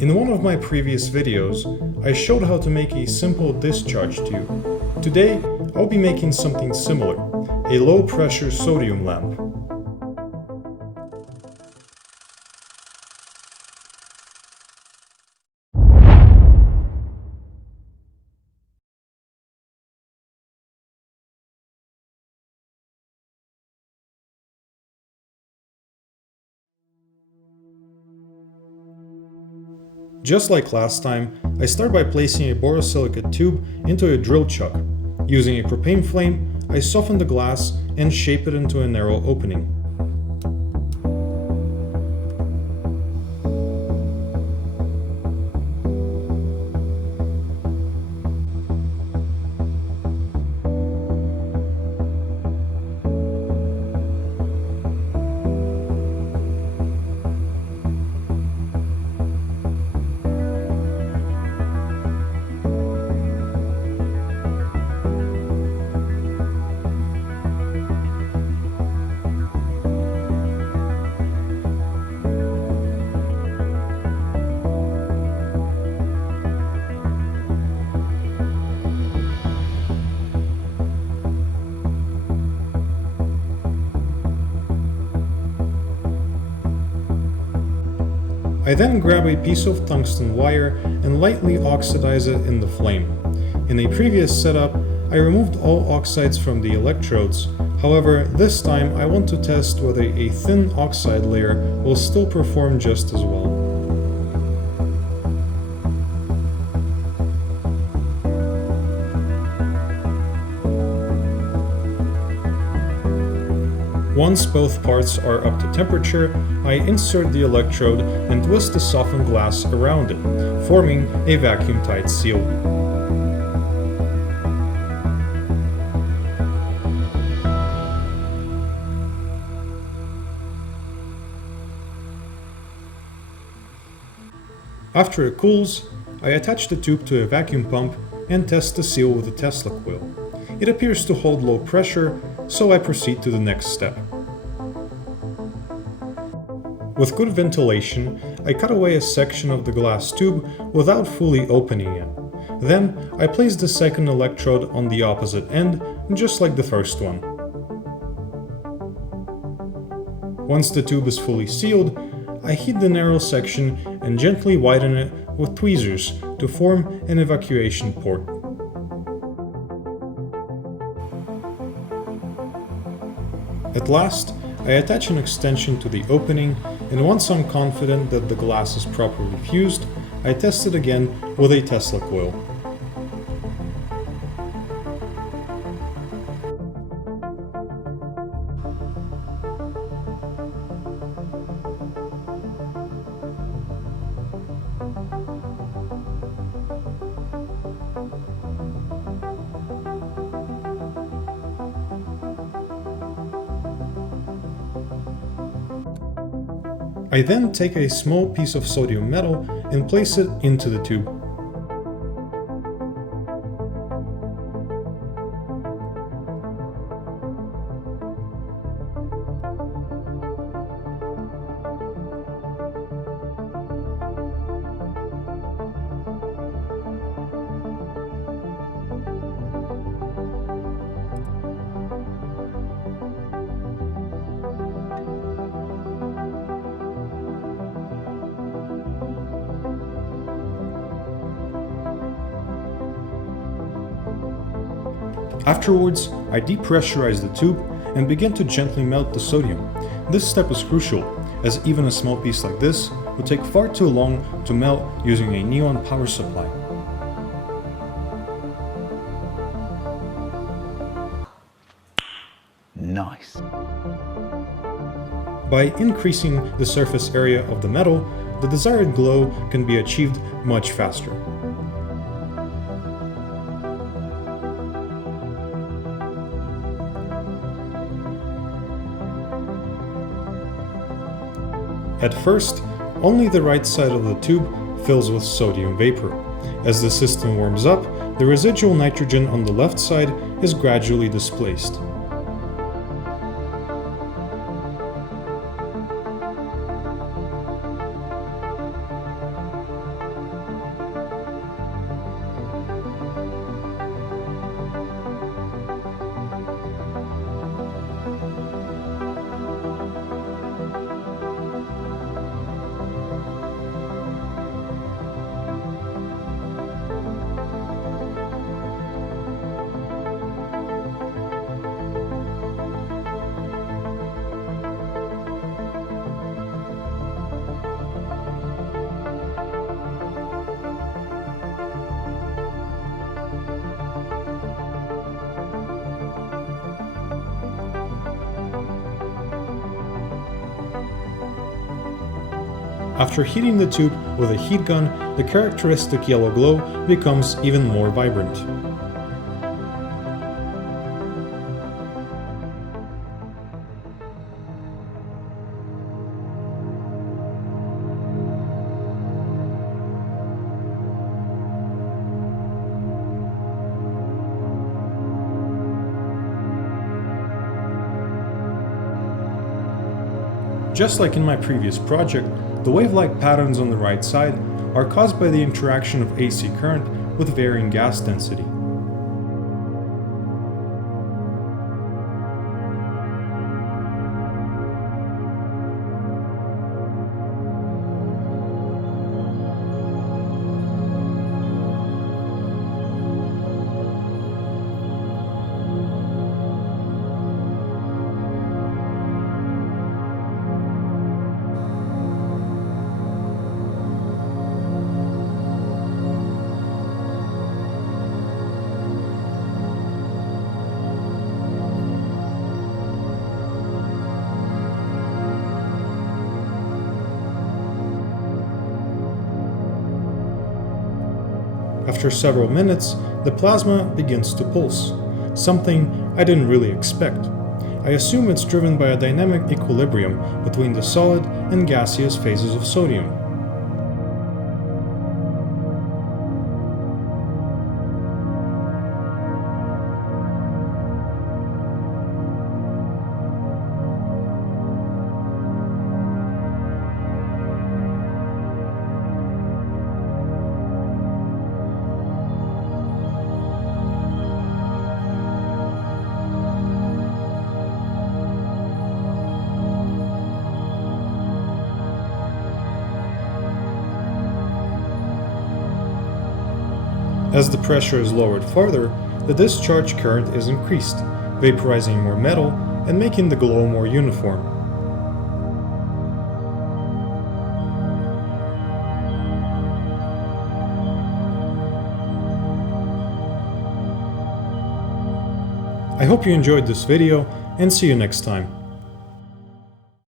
In one of my previous videos, I showed how to make a simple discharge tube. Today, I'll be making something similar, a low-pressure sodium lamp. Just like last time, I start by placing a borosilicate tube into a drill chuck. Using a propane flame, I soften the glass and shape it into a narrow opening. I then grab a piece of tungsten wire and lightly oxidize it in the flame. In a previous setup, I removed all oxides from the electrodes. However, this time I want to test whether a thin oxide layer will still perform just as well. Once both parts are up to temperature, I insert the electrode and twist the softened glass around it, forming a vacuum-tight seal. After it cools, I attach the tube to a vacuum pump and test the seal with a Tesla coil. It appears to hold low pressure, so I proceed to the next step. With good ventilation, I cut away a section of the glass tube without fully opening it. Then, I place the second electrode on the opposite end, just like the first one. Once the tube is fully sealed, I heat the narrow section and gently widen it with tweezers to form an evacuation port. At last, I attach an extension to the opening, and once I'm confident that the glass is properly fused, I test it again with a Tesla coil. I then take a small piece of sodium metal and place it into the tube. Afterwards, I depressurize the tube and begin to gently melt the sodium. This step is crucial, as even a small piece like this would take far too long to melt using a neon power supply. Nice. By increasing the surface area of the metal, the desired glow can be achieved much faster. At first, only the right side of the tube fills with sodium vapor. As the system warms up, the residual nitrogen on the left side is gradually displaced. After heating the tube with a heat gun, the characteristic yellow glow becomes even more vibrant. Just like in my previous project, the wave-like patterns on the right side are caused by the interaction of AC current with varying gas density. After several minutes, the plasma begins to pulse, something I didn't really expect. I assume it's driven by a dynamic equilibrium between the solid and gaseous phases of sodium. As the pressure is lowered further, the discharge current is increased, vaporizing more metal and making the glow more uniform. I hope you enjoyed this video and see you next time.